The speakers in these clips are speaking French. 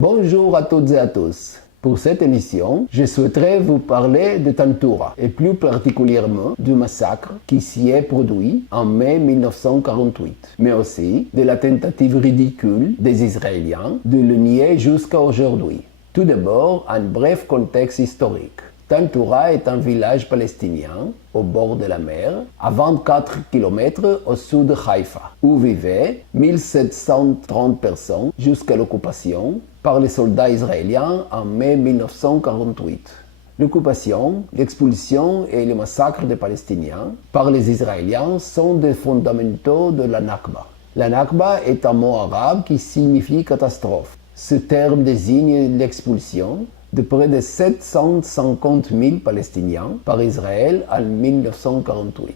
Bonjour à toutes et à tous. Pour cette émission, je souhaiterais vous parler de Tantoura et plus particulièrement du massacre qui s'y est produit en mai 1948, mais aussi de la tentative ridicule des Israéliens de le nier jusqu'à aujourd'hui. Tout d'abord, un bref contexte historique. Tantoura est un village palestinien au bord de la mer, à 24 km au sud de Haïfa, où vivaient 1730 personnes jusqu'à l'occupation par les soldats israéliens en mai 1948. L'occupation, l'expulsion et le massacre des Palestiniens par les Israéliens sont des fondamentaux de la Nakba. La Nakba est un mot arabe qui signifie catastrophe. Ce terme désigne l'expulsion de près de 750 000 Palestiniens par Israël en 1948.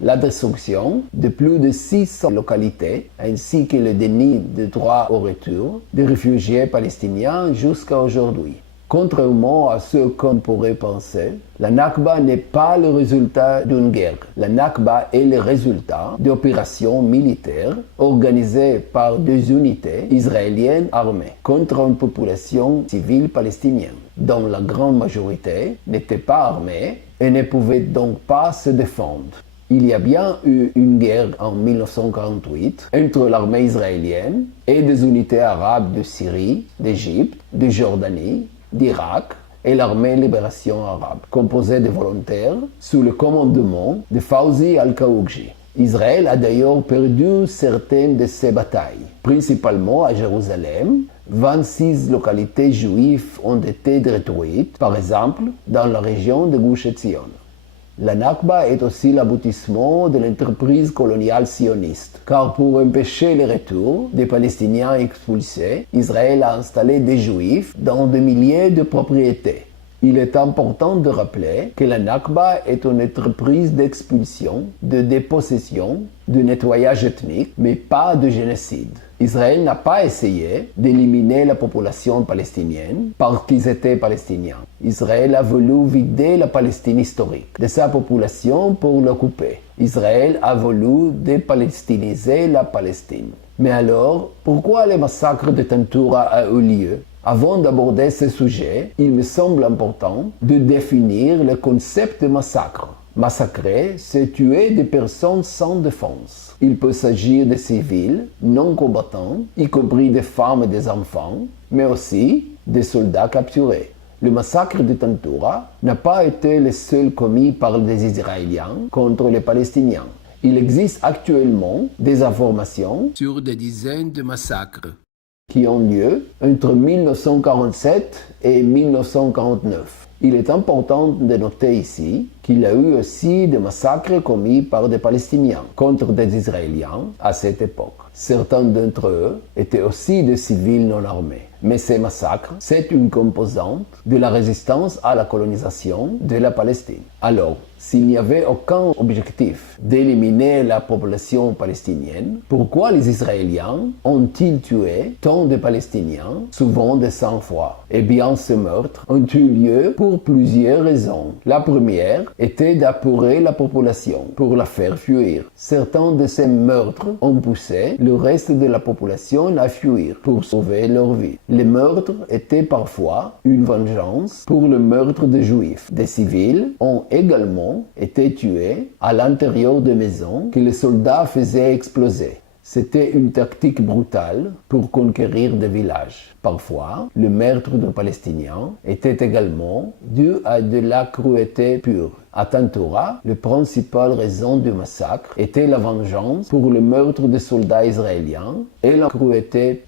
La destruction de plus de 600 localités ainsi que le déni de droit au retour des réfugiés palestiniens jusqu'à aujourd'hui. Contrairement à ce qu'on pourrait penser, la Nakba n'est pas le résultat d'une guerre. La Nakba est le résultat d'opérations militaires organisées par deux unités israéliennes armées contre une population civile palestinienne, dont la grande majorité n'était pas armée et ne pouvait donc pas se défendre. Il y a bien eu une guerre en 1948 entre l'armée israélienne et des unités arabes de Syrie, d'Égypte, de Jordanie, d'Irak et l'armée libération arabe, composée de volontaires sous le commandement de Fawzi al-Kaoukji. Israël a d'ailleurs perdu certaines de ses batailles, principalement à Jérusalem. 26 localités juives ont été détruites, par exemple dans la région de Gush Etzion. La Nakba est aussi l'aboutissement de l'entreprise coloniale sioniste, car pour empêcher le retour des Palestiniens expulsés, Israël a installé des Juifs dans des milliers de propriétés. Il est important de rappeler que la Nakba est une entreprise d'expulsion, de dépossession, de nettoyage ethnique, mais pas de génocide. Israël n'a pas essayé d'éliminer la population palestinienne parce qu'ils étaient palestiniens. Israël a voulu vider la Palestine historique de sa population pour l'occuper. Israël a voulu dépalestiniser la Palestine. Mais alors, pourquoi le massacre de Tantoura a eu lieu? Avant d'aborder ce sujet, il me semble important de définir le concept de massacre. Massacrer, c'est tuer des personnes sans défense. Il peut s'agir de civils non combattants, y compris des femmes et des enfants, mais aussi des soldats capturés. Le massacre de Tantoura n'a pas été le seul commis par les Israéliens contre les Palestiniens. Il existe actuellement des informations sur des dizaines de massacres qui ont lieu entre 1947 et 1949. Il est important de noter ici qu'il y a eu aussi des massacres commis par des Palestiniens contre des Israéliens à cette époque. Certains d'entre eux étaient aussi des civils non armés. Mais ces massacres, c'est une composante de la résistance à la colonisation de la Palestine. Alors, s'il n'y avait aucun objectif d'éliminer la population palestinienne, pourquoi les Israéliens ont-ils tué tant de Palestiniens, souvent de sang-froid? Eh bien, ces meurtres ont eu lieu pour plusieurs raisons. La première était d'apurer la population pour la faire fuir. Certains de ces meurtres ont poussé le reste de la population à fuir pour sauver leur vie. Les meurtres étaient parfois une vengeance pour le meurtre des Juifs. Des civils ont également été tués à l'intérieur de maisons que les soldats faisaient exploser. C'était une tactique brutale pour conquérir des villages. Parfois, le meurtre de Palestiniens était également dû à de la cruauté pure. À Tantoura, la principale raison du massacre était la vengeance pour le meurtre des soldats israéliens et la cruauté.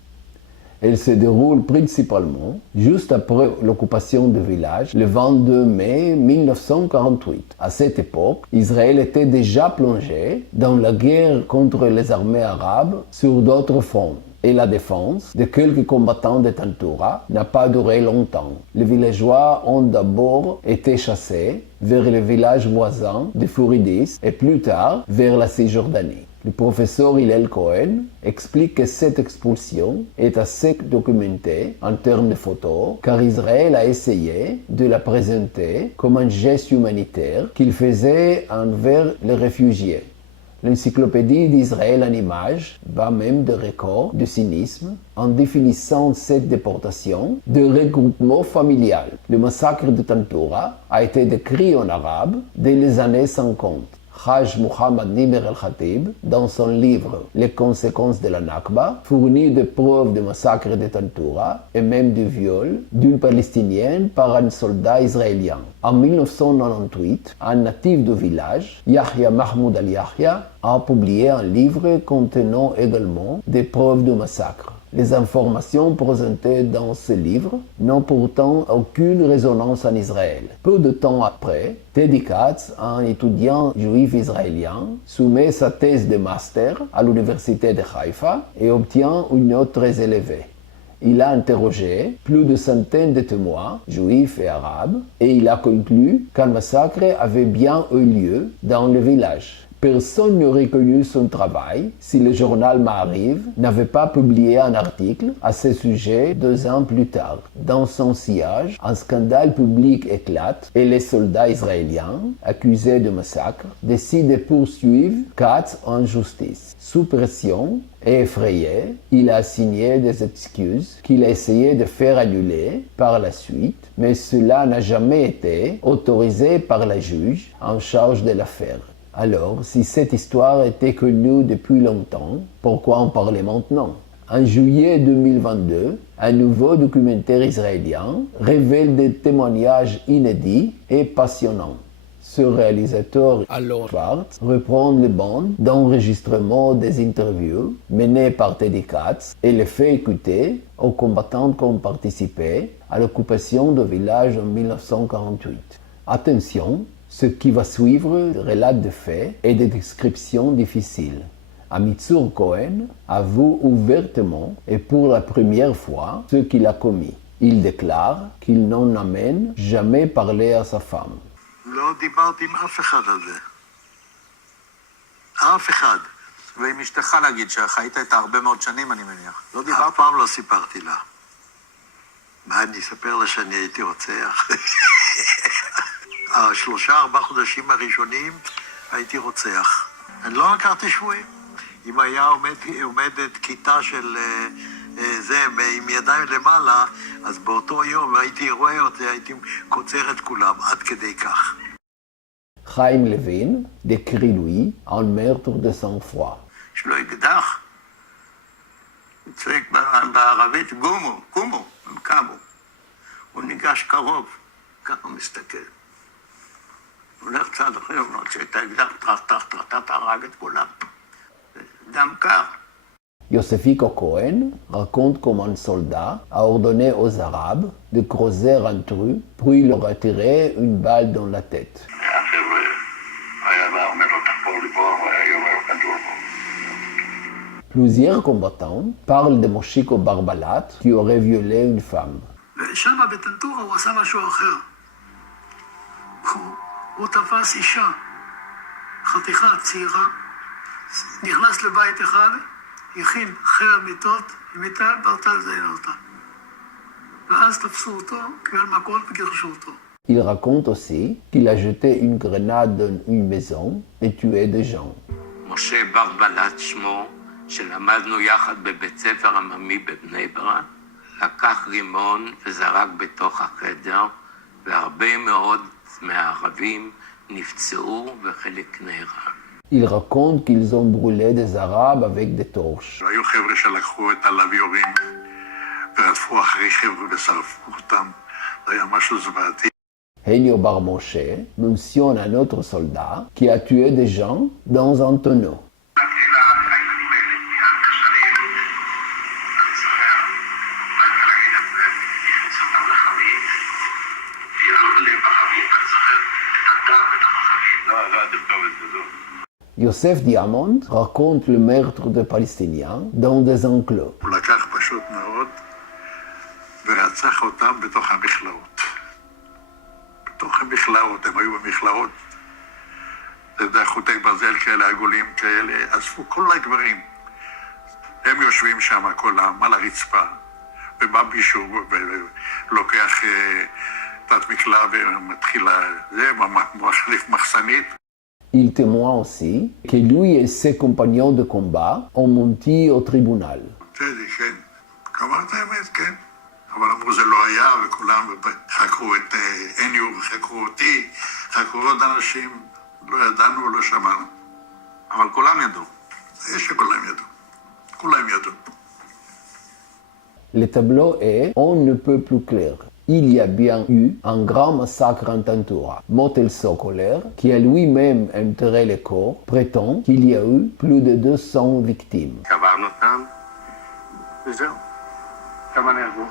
Elle se déroule principalement juste après l'occupation du village, le 22 mai 1948. À cette époque, Israël était déjà plongé dans la guerre contre les armées arabes sur d'autres fronts. Et la défense de quelques combattants de Tantoura n'a pas duré longtemps. Les villageois ont d'abord été chassés vers les villages voisins de Fouridis et plus tard vers la Cisjordanie. Le professeur Hillel Cohen explique que cette expulsion est assez documentée en termes de photos, car Israël a essayé de la présenter comme un geste humanitaire qu'il faisait envers les réfugiés. L'encyclopédie d'Israël en images bat même de records de cynisme en définissant cette déportation de regroupement familial. Le massacre de Tantoura a été décrit en arabe dès les années 50. Haj Muhammad Nimer el-Khatib, dans son livre Les conséquences de la Nakba, fournit des preuves du massacre de Tantoura et même du viol d'une Palestinienne par un soldat israélien. En 1998, un natif du village, Yahya Mahmoud al-Yahya, a publié un livre contenant également des preuves du massacre. Les informations présentées dans ce livre n'ont pourtant aucune résonance en Israël. Peu de temps après, Teddy Katz, un étudiant juif israélien, soumet sa thèse de master à l'université de Haïfa et obtient une note très élevée. Il a interrogé plus de centaines de témoins, juifs et arabes, et il a conclu qu'un massacre avait bien eu lieu dans le village. Personne n'aurait connu son travail si le journal Ma'ariv n'avait pas publié un article à ce sujet 2 ans plus tard. Dans son sillage, un scandale public éclate et les soldats israéliens, accusés de massacre, décident de poursuivre Katz en justice. Sous pression et effrayé, il a signé des excuses qu'il a essayé de faire annuler par la suite, mais cela n'a jamais été autorisé par la juge en charge de l'affaire. Alors, si cette histoire était connue depuis longtemps, pourquoi en parler maintenant? En juillet 2022, un nouveau documentaire israélien révèle des témoignages inédits et passionnants. Ce réalisateur, Alon Schwartz, reprend les bandes d'enregistrement des interviews menées par Teddy Katz et les fait écouter aux combattants qui ont participé à l'occupation du village en 1948. Attention, ce qui va suivre relate des faits et des descriptions difficiles. Amitzur Cohen avoue ouvertement et pour la première fois ce qu'il a commis. Il déclare qu'il n'en a même jamais parlé à sa femme. לא דיברתי עם אף אחד על זה. אף אחד. ועם אשתך להגיד שחיית איתה הרבה מאוד שנים, אני מניח. לא דיברת? אף פעם לא סיפרתי לה. מה, אני אספר לה שאני הייתי רוצח? 3-4 חודשים הראשונים הייתי רוצח. אני לא לקחתי שבויים. אם היה עומדת כיתה של זה עם ידיים למעלה, אז באותו יום הייתי רואה אותה, הייתי קוצר את כולם, עד כדי כך. Chaim Levin décrit lui un meurtre de sang-froid. יש לו אקדח, הוא צועק בערבית, גומו, קומו, הם קמו. הוא ניגש קרוב, ככה מסתכל. הוא הולך צעד אחרי, הוא נוצא את האקדח, טרח, הרג את כולם. דם קר. Yosefiko Cohen raconte comment un soldat a ordonné aux Arabes de creuser un trou, puis leur retirer une balle dans la tête. Plusieurs combattants parlent de Moshiko Barbalat qui aurait violé une femme. שם בטנטורה הוא עשה משהו אחר. הוא תפס אישה, חתיכה צעירה, נכנס לבית אחד, הכין חדר מיטות, מיטה, ברתה לזיין אותה. ואז תפסו אותו, קיבל מכות וגירשו אותו. Il raconte aussi qu'il a jeté une grenade dans une maison et tué des gens. משה ברבלת שמו, שלמדנו יחד בבית ספר עממי בבני ברק, לקח רימון וזרק בתוך החדר, והרבה מאוד מהערבים נפצעו וחלק נהרג. Il raconte qu'ils ont brûlé des Arabes avec des torches. היו חבר'ה שלקחו את הלוויורים ורדפו אחרי חבר'ה ושרפו אותם. זה היה משהו זוועתי. Henio Bar Moshe mentionne un autre soldat qui a tué des gens dans un tonneau. Yosef Diamond raconte le meurtre de Palestiniens dans des enclos. הוא לקח פשוט מאוד ורצח אותם בתוך המכלאות. בתוך המכלאות, הם היו במכלאות. זה יודע, חוטי ברזל כאלה, עגולים כאלה, אספו כל הגברים. הם יושבים שם כולם על הרצפה, ובא מישהו ולוקח תת מקלע ומתחיל זה, מחליף מחסנית. Il témoigne aussi que lui et ses compagnons de combat ont menti au tribunal. טדי, כן. אמרת האמת, כן. אבל אמרו זה לא היה, וכולם חקרו את אניו וחקרו אותי, חקרו עוד אנשים, לא ידענו, לא שמענו. אבל כולם ידעו. זה שכולם ידעו. כולם ידעו. Le tableau est on ne peut plus clair. Il y a bien eu un grand massacre en Tantura. Motel Sokoler, qui a lui-même enterré les corps, prétend qu'il y a eu plus de 200 victimes. קברנו אותם, וזהו. כמה נהרגו?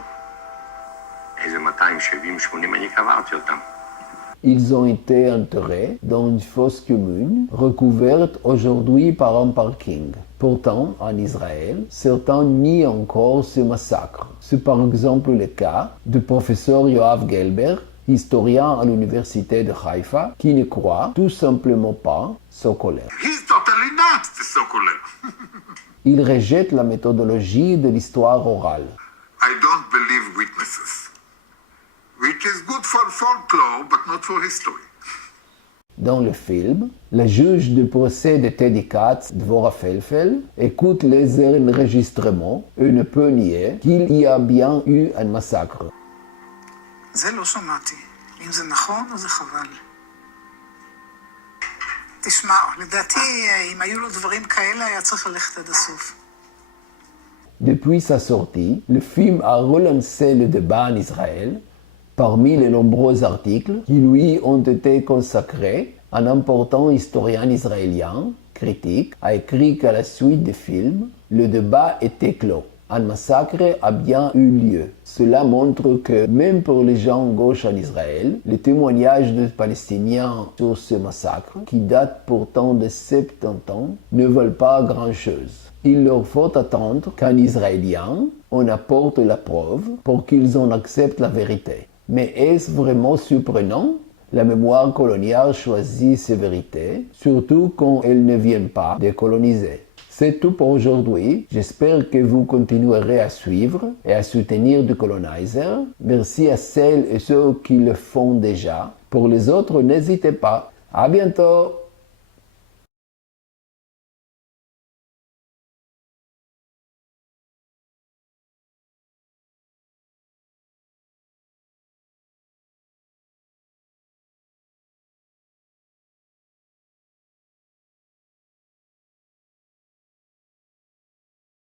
איזה 270-80 אני קברתי אותם. Ils ont été enterrés dans une fosse commune, recouverte aujourd'hui par un parking. Pourtant, en Israël, certains nient encore ce massacre. C'est par exemple le cas du professeur Yoav Gelber, historien à l'université de Haïfa, qui ne croit tout simplement pas Sokoler. He's totally not the Sokoler. Il rejette la méthodologie de l'histoire orale. I don't believe witnesses. Which is good for folklore, but not for history. Dans le film, la juge du procès de Teddy Katz, Dvorah Felfel, écoute les enregistrements et ne peut nier qu'il y a bien eu un massacre. זה לא שמעתי. אם זה נכון, אז זה חבל. תשמע, לדעתי, אם היו לו דברים כאלה, היה צריך ללכת עד הסוף. Depuis sa sortie, le film a relancé le débat en Israël. Parmi les nombreux articles qui lui ont été consacrés, un important historien israélien, critique, a écrit qu'à la suite du film, le débat était clos. Un massacre a bien eu lieu. Cela montre que même pour les gens gauches en Israël, les témoignages des Palestiniens sur ce massacre, qui date pourtant de 70 ans, ne veulent pas grand-chose. Il leur faut attendre qu'un Israélien en apporte la preuve pour qu'ils en acceptent la vérité. Mais est-ce vraiment surprenant? La mémoire coloniale choisit ces vérités, surtout quand elles ne viennent pas décoloniser. C'est tout pour aujourd'hui. J'espère que vous continuerez à suivre et à soutenir The Colonizer. Merci à celles et ceux qui le font déjà. Pour les autres, n'hésitez pas. À bientôt!